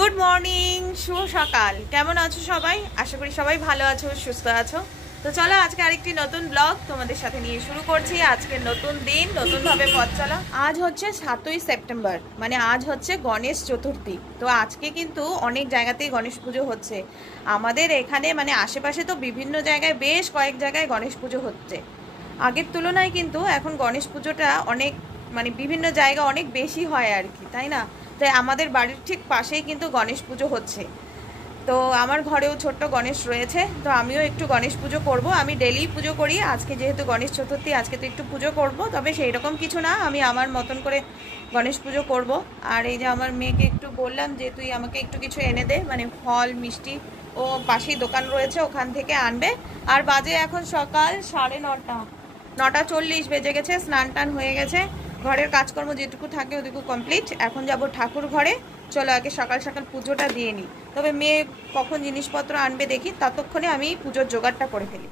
Good morning, শুভ সকাল। কেমন আছো সবাই? আশা করি সবাই ভালো আছো, সুস্থ আছো। তো চলো আজকে আরেকটি নতুন ব্লগ তোমাদের সাথে নিয়ে শুরু করছি। আজকে নতুন দিন, নতুনভাবে পথ চলা। আজ হচ্ছে 7ই সেপ্টেম্বর, মানে আজ হচ্ছে গণেশ চতুর্থী। তো আজকে কিন্তু অনেক জায়গাতেই গণেশ পুজো হচ্ছে। আমাদের এখানে মানে আশেপাশে তো বিভিন্ন জায়গায়, বেশ কয়েক জায়গায় গণেশ পুজো হচ্ছে। আগের তুলনায় কিন্তু এখন গণেশ পুজোটা অনেক মানে বিভিন্ন জায়গা অনেক বেশি হয় আর কি, তাই না? তাই আমাদের বাড়ির ঠিক পাশেই কিন্তু গণেশ পুজো হচ্ছে। তো আমার ঘরেও ছোট্ট গণেশ রয়েছে, তো আমিও একটু গণেশ পুজো করব। আমি ডেলি পুজো করি, আজকে যেহেতু গণেশ চতুর্থী আজকে তো একটু পুজো করব, তবে সেই রকম কিছু না, আমি আমার মতন করে গণেশ পুজো করব। আর এই যে আমার মেয়েকে একটু বললাম যে তুই আমাকে একটু কিছু এনে দে, মানে ফল মিষ্টি, ও পাশেই দোকান রয়েছে ওখান থেকে আনবে। আর বাজে এখন সকাল 9:30, 9:40 বেজে গেছে। স্নান টান হয়ে গেছে, ঘরের কাজকর্ম যেটুকু থাকে ওটুকু কমপ্লিট। এখন যাব ঠাকুর ঘরে। চলো আগে সকাল সকাল পুজোটা দিয়ে নিই। তবে মেয়ে কখন জিনিসপত্র আনবে দেখি, ততক্ষণে আমি পুজোর জোগাড়টা করে ফেলি।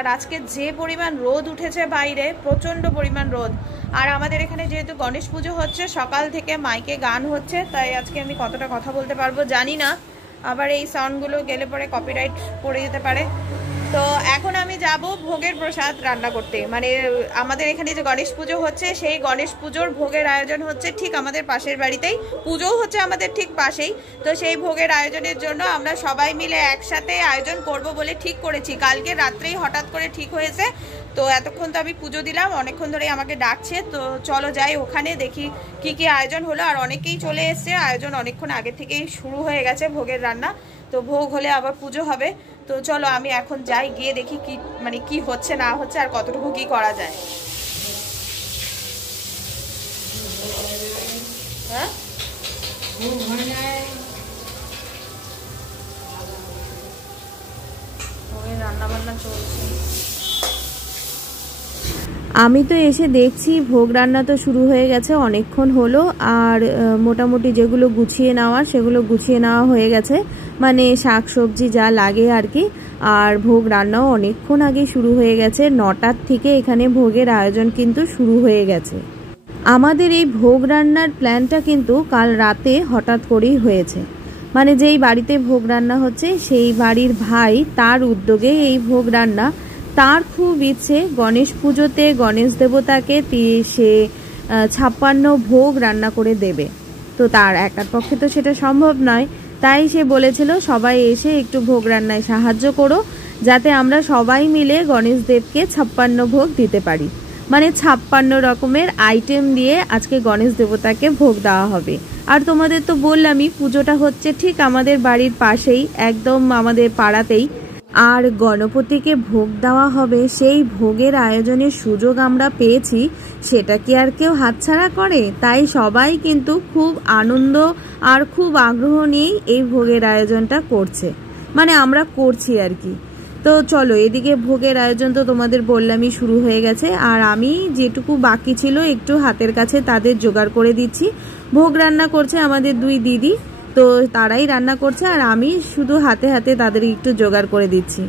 আর আজকে যে পরিমাণ রোদ উঠেছে বাইরে, প্রচণ্ড পরিমাণ রোদ। আর আমাদের এখানে যেহেতু গণেশ পুজো হচ্ছে, সকাল থেকে মাইকে গান হচ্ছে, তাই আজকে আমি কতটা কথা বলতে পারবো জানি না। আবার এই সাউন্ডগুলো গেলে পরে কপিরাইট পড়ে যেতে পারে। তো এখন আমি যাব ভোগের প্রসাদ রান্না করতে। মানে আমাদের এখানে যে গণেশ পুজো হচ্ছে, সেই গণেশ পুজোর ভোগের আয়োজন হচ্ছে ঠিক আমাদের পাশের বাড়িতেই। পুজোও হচ্ছে আমাদের ঠিক পাশেই। তো সেই ভোগের আয়োজনের জন্য আমরা সবাই মিলে একসাথে আয়োজন করব বলে ঠিক করেছি। কালকে রাত্রেই হঠাৎ করে ঠিক হয়েছে। তো এতক্ষণ তো আমি পুজো দিলাম, অনেকক্ষণ ধরেই আমাকে ডাকছে। তো চলো যাই ওখানে, দেখি কি কি আয়োজন হলো। আর অনেকেই চলে এসছে, আয়োজন অনেকক্ষণ আগে থেকেই শুরু হয়ে গেছে ভোগের রান্না। তো ভোগ হলে আবার পুজো হবে। তো চলো আমি এখন যাই, গিয়ে দেখি কি মানে কি হচ্ছে না হচ্ছে আর কতটুকু কি করা যায়। হ্যাঁ রান্না বান্না চলছে। আমি তো এসে দেখছি ভোগ রান্না তো শুরু হয়ে গেছে অনেকক্ষণ হলো। আর মোটামুটি যেগুলো গুছিয়ে নেওয়া সেগুলো গুছিয়ে নেওয়া হয়ে গেছে, মানে শাক সবজি যা লাগে আর কি। আর ভোগ রান্নাও অনেকক্ষণ আগে শুরু হয়ে গেছে, 9টার থেকে এখানে ভোগের আয়োজন কিন্তু শুরু হয়ে গেছে। আমাদের এই ভোগ রান্নার প্ল্যানটা কিন্তু কাল রাতে হঠাৎ করেই হয়েছে। মানে যেই বাড়িতে ভোগ রান্না হচ্ছে সেই বাড়ির ভাই, তার উদ্যোগে এই ভোগ রান্না। তার খুব ইচ্ছে গণেশ পুজোতে গণেশ দেবতাকে সে 56 ভোগ রান্না করে দেবে। তো তার একার পক্ষে তো সেটা সম্ভব নয়, তাই সে বলেছিল সবাই এসে একটু ভোগ রান্নায় সাহায্য করো, যাতে আমরা সবাই মিলে গণেশ দেবকে 56 ভোগ দিতে পারি। মানে 56 রকমের আইটেম দিয়ে আজকে গণেশ দেবতাকে ভোগ দেওয়া হবে। আর তোমাদের তো বললামই পুজোটা হচ্ছে ঠিক আমাদের বাড়ির পাশেই, একদম আমাদের পাড়াতেই। আর গণপতিকে ভোগ দেওয়া হবে, সেই ভোগের আয়োজনের সুযোগ আমরা পেয়েছি, সেটা কি আর কেউ হাতছাড়া করে? তাই সবাই কিন্তু খুব আনন্দ আর খুব আগ্রহ নিয়েই এই ভোগের আয়োজনটা করছে, মানে আমরা করছি আর কি। তো চলো, এদিকে ভোগের আয়োজন তো তোমাদের বললামই শুরু হয়ে গেছে, আর আমি যেটুকু বাকি ছিল একটু হাতের কাছে তাদের জোগাড় করে দিচ্ছি। ভোগ রান্না করছে আমাদের দুই দিদি, তো তারাই রান্না করছে, আর আমি শুধু হাতে হাতে তাদের একটু জোগাড় করে দিচ্ছি।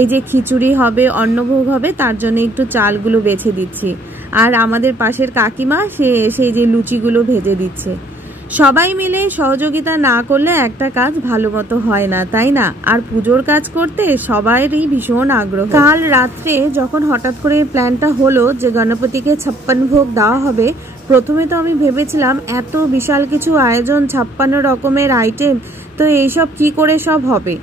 এই যে খিচুড়ি হবে, অন্নভোগ হবে, তার জন্য একটু চালগুলো বেছে দিচ্ছি। আর আমাদের পাশের কাকিমা সেই যে লুচিগুলো ভেজে দিচ্ছে। সবাই মিলে সহযোগিতা না করলে একটা কাজ ভালো মতো হয় না, তাই না? আর পুজোর কাজ করতে সবাইরই ভীষণ আগ্রহ। কাল রাত্রে যখন হঠাৎ করে প্ল্যানটা হলো যে গণপতিকে 56 ভোগ দেওয়া হবে, প্রথমে তো আমি ভেবেছিলাম এত বিশাল কিছু আয়োজন, 56 রকমের আইটেম, তো এইসব কি করে সব হবে।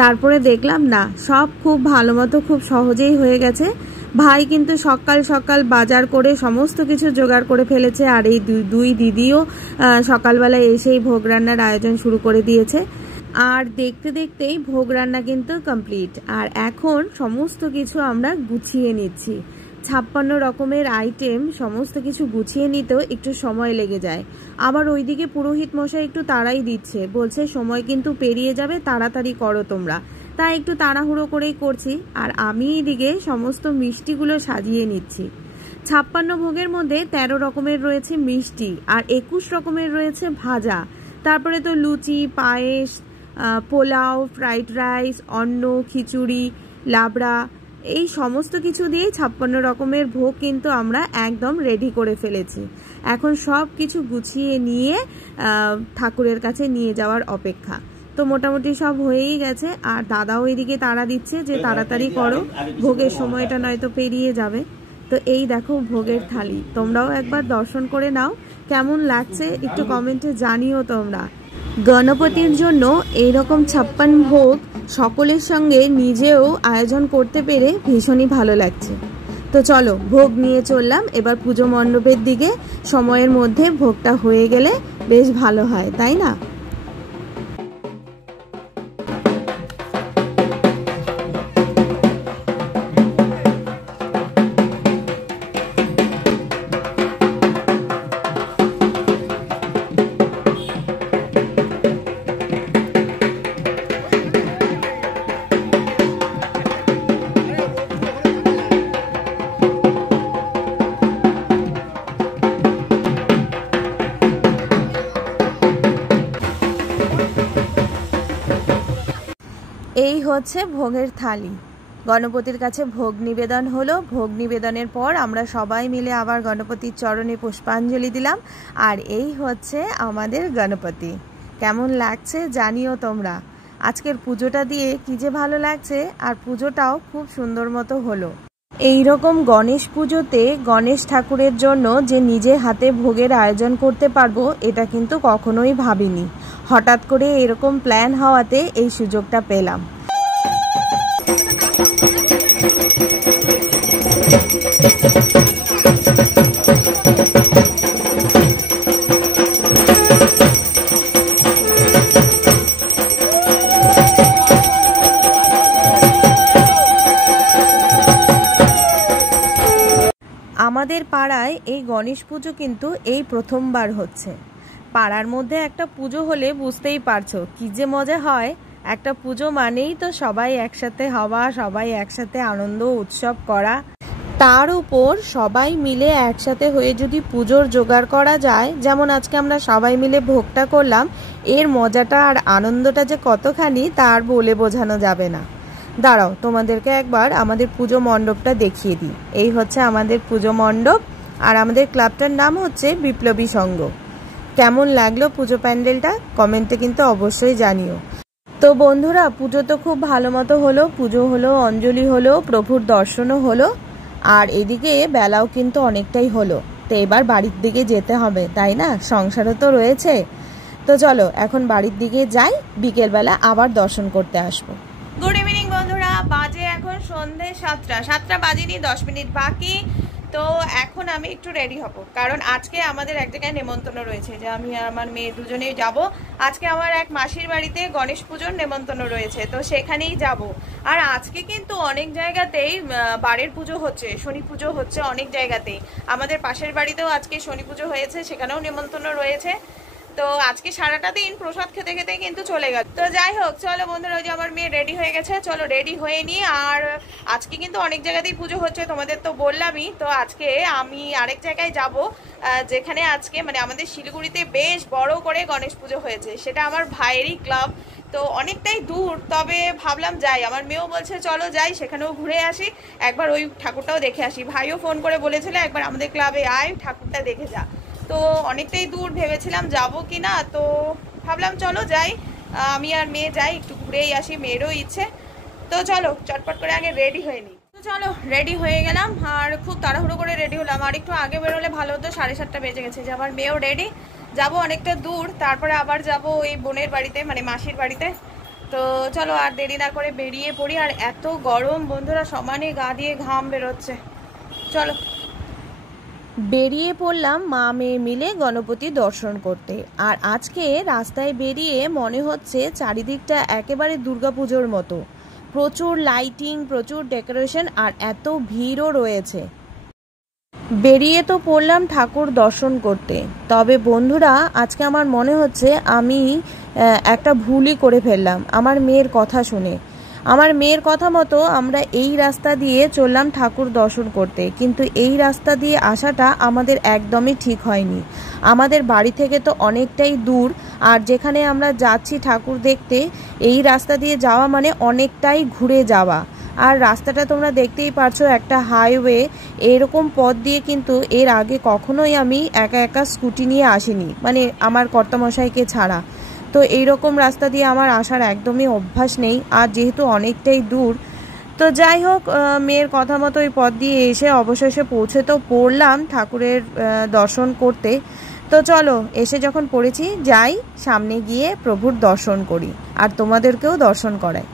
তারপরে দেখলাম না, সব খুব ভালো মতো খুব সহজেই হয়ে গেছে। ভাই কিন্তু সকাল সকাল বাজার করে সমস্ত কিছু জোগাড় করে ফেলেছে, আর এই দুই দিদিও সকালবেলা এসেই ভোগ রান্নার আয়োজন শুরু করে দিয়েছে। আর দেখতে দেখতেই ভোগ রান্না কিন্তু কমপ্লিট। আর এখন সমস্ত কিছু আমরা গুছিয়ে নিচ্ছি। 56 রকমের আইটেম সমস্ত কিছু গুছিয়ে নিতেও একটু সময় লেগে যায়। আবার ওইদিকে পুরোহিত মশাই একটু তাড়াই দিচ্ছে, বলছে সময় কিন্তু পেরিয়ে যাবে, তাড়াতাড়ি করো তোমরা। তাই একটু তাড়াহুড়ো করেই করছি। আর আমি এইদিকে সমস্ত মিষ্টিগুলো সাজিয়ে নিচ্ছি। 56 ভোগের মধ্যে 13 রকমের রয়েছে মিষ্টি, আর 21 রকমের রয়েছে ভাজা। তারপরে তো লুচি, পায়েস, পোলাও, ফ্রাইড রাইস, অন্ন, খিচুড়ি, লাবড়া, এই সমস্ত কিছু দিয়ে 56 রকমের ভোগ কিন্তু আমরা একদম রেডি করে ফেলেছি। এখন সব কিছু গুছিয়ে নিয়ে ঠাকুরের কাছে নিয়ে যাওয়ার অপেক্ষা। তো মোটামুটি সব হয়েই গেছে, আর দাদাও এদিকে তাড়া দিচ্ছে যে তাড়াতাড়ি করো, ভোগের সময়টা নয়তো পেরিয়ে যাবে। তো এই দেখো ভোগের থালি, তোমরাও একবার দর্শন করে নাও, কেমন লাগছে একটু কমেন্টে জানিও তোমরা। গণপতির জন্য এইরকম 56 ভোগ সকলের সঙ্গে নিজেও আয়োজন করতে পেরে ভীষণই ভালো লাগছে। তো চলো, ভোগ নিয়ে চললাম এবার পুজো মণ্ডপের দিকে। সময়ের মধ্যে ভোগটা হয়ে গেলে বেশ ভালো হয়, তাই না? এই হচ্ছে ভোগের থালি। গণপতির কাছে ভোগ নিবেদন হলো। ভোগ নিবেদনের পর আমরা সবাই মিলে আবার গণপতির চরণে পুষ্পাঞ্জলি দিলাম। আর এই হচ্ছে আমাদের গণপতি। কেমন লাগছে জানিও তোমরা। আজকের পুজোটা দিয়ে কি যে ভালো লাগছে, আর পুজোটাও খুব সুন্দর মতো হলো। এই রকম গণেশ পুজোতে গণেশ ঠাকুরের জন্য যে নিজের হাতে ভোগের আয়োজন করতে পারবো, এটা কিন্তু কখনোই ভাবিনি। হঠাৎ করে এরকম প্ল্যান হওয়াতে এই সুযোগটা পেলাম। আমাদের পাড়ায় এই গণেশ পুজো কিন্তু এই প্রথমবার হচ্ছে। পাড়ার মধ্যে একটা পুজো হলে বুঝতেই পারছো কি যে মজা হয়। একটা পুজো মানেই তো সবাই একসাথে হওয়া, সবাই একসাথে আনন্দ উৎসব করা। তার উপর সবাই মিলে একসাথে হয়ে যদি পুজোর জোগাড় করা যায়, যেমন আজকে আমরা সবাই মিলে ভোগটা করলাম, এর মজাটা আর আনন্দটা যে কতখানি তার বলে বোঝানো যাবে না। দাঁড়াও, তোমাদেরকে একবার আমাদের পুজো মণ্ডপটা দেখিয়ে দিই। এই হচ্ছে আমাদের পুজো মণ্ডপ, আর আমাদের ক্লাবটার নাম হচ্ছে বিপ্লবী সংঘ। কেমন লাগলো পুজো প্যান্ডেলটা কমেন্টে কিন্তু অবশ্যই জানিও। তো বন্ধুরা, পুজো তো খুব ভালো মতো হলো। পুজো হলো, অঞ্জলি হলো, প্রভুর দর্শনও হলো, আর এদিকে বেলাও কিন্তু অনেকটাই হলো। তো এবার বাড়ির দিকে যেতে হবে, তাই না? সংসারও তো রয়েছে। তো চলো এখন বাড়ির দিকে যাই, বিকেলবেলা আবার দর্শন করতে আসবো। গুড ইভিনিং বন্ধুরা, বাজে এখন সন্ধে 7টা বাজেনি, 10 মিনিট বাকি। তো এখন আমি একটু রেডি হব, কারণ আজকে আমাদের এক জায়গায় নেমন্তন্ন রয়েছে, যে আমি আর আমার মেয়ে দুজনেই যাব। আজকে আমার এক মাসির বাড়িতে গণেশ পুজোর নেমন্তন্ন রয়েছে, তো সেখানেই যাব। আর আজকে কিন্তু অনেক জায়গাতেই বারের পুজো হচ্ছে, শনি পুজো হচ্ছে অনেক জায়গাতেই। আমাদের পাশের বাড়িতেও আজকে শনি পুজো হয়েছে, সেখানেও নেমন্তন্ন রয়েছে। তো আজকে সারাটা দিন প্রসাদ খেতে খেতে কিন্তু চলে গেল। তো যাই হোক, চলো বন্ধুরা, ওই যে আমার মেয়ে রেডি হয়ে গেছে, চলো রেডি হয়ে নিই। আর আজকে কিন্তু অনেক জায়গাতেই পুজো হচ্ছে, তোমাদের তো বললামই। তো আজকে আমি আরেক জায়গায় যাব, যেখানে আজকে মানে আমাদের শিলিগুড়িতে বেশ বড় করে গণেশ পুজো হয়েছে, সেটা আমার ভাইয়েরই ক্লাব। তো অনেকটাই দূর, তবে ভাবলাম যাই, আমার মেয়েও বলছে চলো যাই, সেখানেও ঘুরে আসি, একবার ওই ঠাকুরটাও দেখে আসি। ভাইও ফোন করে বলেছিল একবার আমাদের ক্লাবে আয়, ঠাকুরটা দেখে যা। তো অনেকটাই দূর, ভেবেছিলাম যাব কি না, তো ভাবলাম চলো যাই, আমি আর মেয়ে যাই, একটু ঘুরেই আসি, মেয়েরও ইচ্ছে। তো চলো চটপট করে আগে রেডি হয়ে নিই। তো চলো রেডি হয়ে গেলাম, আর খুব তাড়াহুড়ো করে রেডি হলাম, আর একটু আগে বেরোলে ভালো হতো, 7:30 বেজে গেছে। যে আমার মেয়েও রেডি, যাব অনেকটা দূর, তারপরে আবার যাব ওই বোনের বাড়িতে, মানে মাসির বাড়িতে। তো চলো আর দেরি না করে বেরিয়ে পড়ি। আর এত গরম বন্ধুরা, সমানে গা দিয়ে ঘাম বেরোচ্ছে। চলো বেরিয়ে পড়লাম মা মেয়ে মিলে গণপতি দর্শন করতে। আর আজকে রাস্তায় বেরিয়ে মনে হচ্ছে চারিদিকটা একেবারে দুর্গাপুজোর মতো, প্রচুর লাইটিং, প্রচুর ডেকোরেশন, আর এত ভিড়ও রয়েছে। বেরিয়ে তো পড়লাম ঠাকুর দর্শন করতে, তবে বন্ধুরা আজকে আমার মনে হচ্ছে আমি একটা ভুলই করে ফেললাম আমার মেয়ের কথা শুনে। আমার মেয়ের কথা মতো আমরা এই রাস্তা দিয়ে চললাম ঠাকুর দর্শন করতে, কিন্তু এই রাস্তা দিয়ে আসাটা আমাদের একদমই ঠিক হয়নি। আমাদের বাড়ি থেকে তো অনেকটাই দূর, আর যেখানে আমরা যাচ্ছি ঠাকুর দেখতে, এই রাস্তা দিয়ে যাওয়া মানে অনেকটাই ঘুরে যাওয়া। আর রাস্তাটা তোমরা দেখতেই পারছো, একটা হাইওয়ে। এরকম পথ দিয়ে কিন্তু এর আগে কখনোই আমি একা একা স্কুটি নিয়ে আসিনি, মানে আমার কর্তামশাইকে ছাড়া। তো এইরকম রাস্তা দিয়ে আমার আসার একদমই অভ্যাস নেই, আর যেহেতু অনেকটাই দূর, তো যাই হোক মেয়ের কথা মতো ওই পথ দিয়ে এসে অবশেষে পৌঁছে তো পড়লাম ঠাকুরের দর্শন করতে। তো চলো এসে যখন পড়েছি, যাই সামনে গিয়ে প্রভুর দর্শন করি, আর তোমাদেরকেও দর্শন করাই।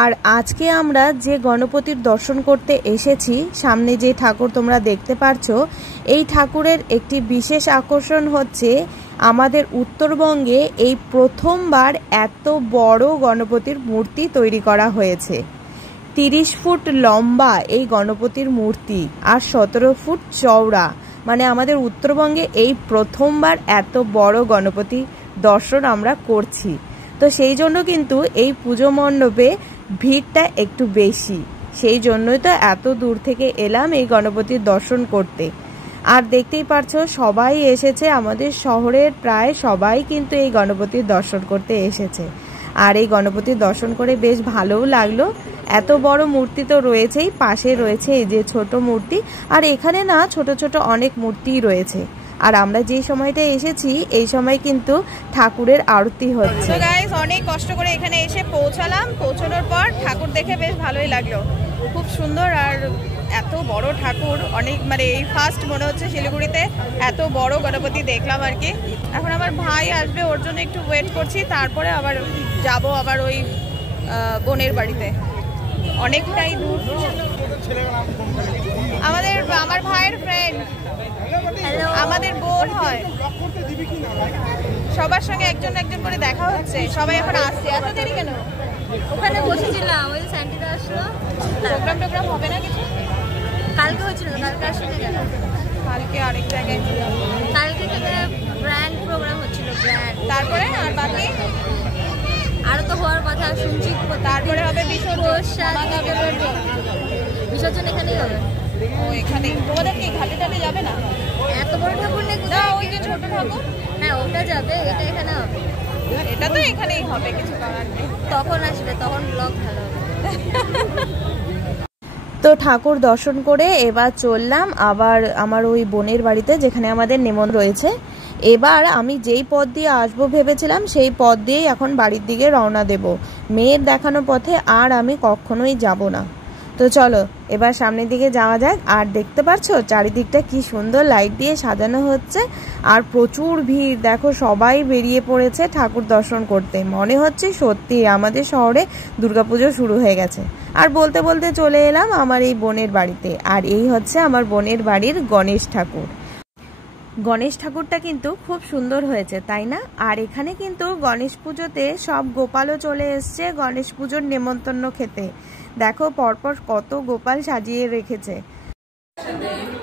আর আজকে আমরা যে গণপতির দর্শন করতে এসেছি, সামনে যে ঠাকুর তোমরা দেখতে পারছো, এই ঠাকুরের একটি বিশেষ আকর্ষণ হচ্ছে আমাদের উত্তরবঙ্গে এই প্রথমবার এত বড় গণপতির মূর্তি তৈরি করা হয়েছে। 30 ফুট লম্বা এই গণপতির মূর্তি, আর 17 ফুট চওড়া। মানে আমাদের উত্তরবঙ্গে এই প্রথমবার এত বড় গণপতি দর্শন আমরা করছি। তো সেই জন্য কিন্তু এই পুজো মণ্ডপে ভিড়টা একটু বেশি, সেই জন্যই তো এত দূর থেকে এলাম এই গণপতির দর্শন করতে। আর দেখতেই পারছো সবাই এসেছে, আমাদের শহরের প্রায় সবাই কিন্তু এই গণপতির দর্শন করতে এসেছে। আর এই গণপতির দর্শন করে বেশ ভালোও লাগলো। এত বড় মূর্তি তো রয়েছেই, পাশে রয়েছে এই যে ছোট মূর্তি, আর এখানে না ছোট ছোট অনেক মূর্তিই রয়েছে। আর আমরা যেই সময়টা এসেছি এই সময় কিন্তু ঠাকুরের আরতি হচ্ছে। গাইস অনেক কষ্ট করে এখানে এসে পৌঁছালাম, পৌঁছানোর পর ঠাকুর দেখে বেশ ভালোই লাগলো, খুব সুন্দর। আর এত বড় ঠাকুর, অনেক মানে এই ফার্স্ট মনে হচ্ছে শিলিগুড়িতে এত বড় গণপতি দেখলাম আর কি। এখন আমার ভাই আসবে, ওর জন্য একটু ওয়েট করছি, তারপরে আবার যাব আবার ওই বোনের বাড়িতে, অনেকটাই দূর। আমার ভাইয়ের ফ্রেন্ড, আমাদের বোন হয়, সবার সঙ্গে একজন একজন করে দেখা হচ্ছে, সবাই এখন আসছে। এত দেরি কেন? ওখানে বসেছিলাম, ওই যে স্যান্টিটা আসলো। প্রোগ্রাম টোগ্রাম হবে না কিছু? কালকে হয়েছিল, কালকে আসলে গেল। কালকে আরেক জায়গায়, কালকে থেকে গ্র্যান্ড প্রোগ্রাম হচ্ছিল, গ্র্যান্ড। তারপরে আর বাকি আরো তো হওয়ার কথা শুনছি। তারপরে হবে বিসর্জন এখানেই হবে। ও এখানে তোমাদের কি ঘাটে ঘাটে যাবে না? এত বড় ঠাকুর নেই, ওই যে ছোট ঠাকুর, হ্যাঁ ওটা যাবে, এটা এখানে হবে। এটা তো এখানেই হবে, কিছু করার নেই। তখন আসবে, তখন ব্লগ ভালো হবে। তো ঠাকুর দর্শন করে এবার চললাম আবার আমার ওই বোনের বাড়িতে, যেখানে আমাদের নেমন্তন্ন রয়েছে। এবার আমি যেই পথ দিয়ে আসবো ভেবেছিলাম সেই পথ দিয়েই এখন বাড়ির দিকে রওনা দেব। মেয়ের দেখানো পথে আর আমি কখনোই যাব না। তো চলো এবার সামনের দিকে যাওয়া যাক। আর দেখতে পাচ্ছো চারিদিকটা কি সুন্দর লাইট দিয়ে সাজানো হচ্ছে, আর প্রচুর ভিড়। দেখো সবাই বেরিয়ে পড়েছে ঠাকুর দর্শন করতে, মনে হচ্ছে সত্যি আমাদের শহরে দুর্গাপুজো শুরু হয়ে গেছে। আর বলতে বলতে চলে এলাম আমার এই বোনের বাড়িতে, আর এই হচ্ছে আমার বোনের বাড়ির গণেশ ঠাকুর। গণেশ ঠাকুরটা কিন্তু খুব সুন্দর হয়েছে, তাই না? আর এখানে কিন্তু গণেশ পুজোতে সব গোপালও চলে এসছে গণেশ পুজোর নেমন্তন্ন খেতে। দেখো পরপর কত গোপাল সাজিয়ে রেখেছে।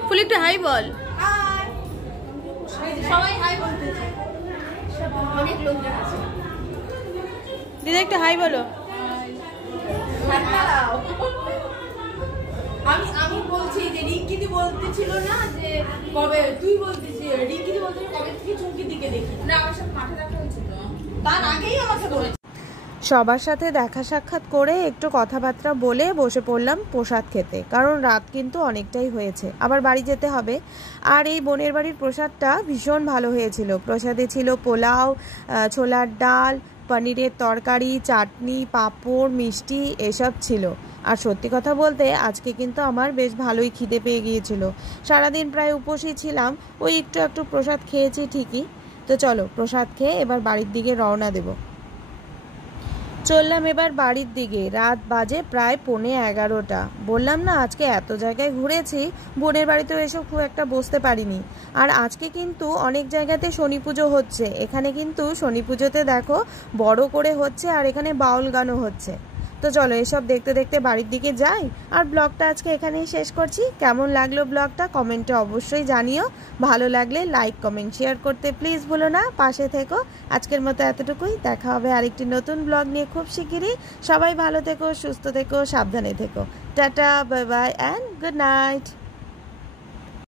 ফুল একটু হাই বল, সবাই হাই বলতেছে। অনেক লোকজন আছে। দিদি একটু হাই বলো। আমি বলছি যে রিঙ্কিদি বলতেছিল না যে কবে তুই বলতেছিস রিঙ্কিদি বলছিল কবে থেকে চুমকি দিকে দেখি না আমার সাথে মাঠে দেখা হয়েছিল তার আগেই আমাকে বলেছে। সবার সাথে দেখা সাক্ষাৎ করে একটু কথাবার্তা বলে বসে পড়লাম প্রসাদ খেতে, কারণ রাত কিন্তু অনেকটাই হয়েছে, আবার বাড়ি যেতে হবে। আর এই বোনের বাড়ির প্রসাদটা ভীষণ ভালো হয়েছিল। প্রসাদে ছিল পোলাও, ছোলার ডাল, পনিরের তরকারি, চাটনি, পাঁপড়, মিষ্টি এসব ছিল। আর সত্যি কথা বলতে আজকে কিন্তু আমার বেশ ভালোই খিদে পেয়ে গিয়েছিল। সারাদিন প্রায় উপোসই ছিলাম, ওই একটু একটু প্রসাদ খেয়েছি ঠিকই। তো চলো প্রসাদ খেয়ে এবার বাড়ির দিকে রওনা দেব। চললাম এবার বাড়ির দিকে। রাত বাজে প্রায় 11:15। বললাম না আজকে এত জায়গায় ঘুরেছি, বোনের বাড়িতেও এসে খুব একটা বসতে পারিনি। আর আজকে কিন্তু অনেক জায়গাতে শনি পুজো হচ্ছে। এখানে কিন্তু শনি পুজোতে দেখো বড় করে হচ্ছে, আর এখানে বাউল গানও হচ্ছে। তো চলো এসব দেখতে দেখতে বাড়ির দিকে যাই। আর ব্লগটা আজকে এখানেই শেষ করছি। কেমন লাগলো ব্লগটা কমেন্টে অবশ্যই জানিও। ভালো লাগলে লাইক কমেন্ট শেয়ার করতে প্লিজ ভুলো না। পাশে থেকো। আজকের মতো এতটুকুই। দেখা হবে আরেকটি নতুন ব্লগ নিয়ে খুব শিগগিরই। সবাই ভালো থেকো, সুস্থ থেকো, সাবধানে থেকো। Tata, bye bye and good night.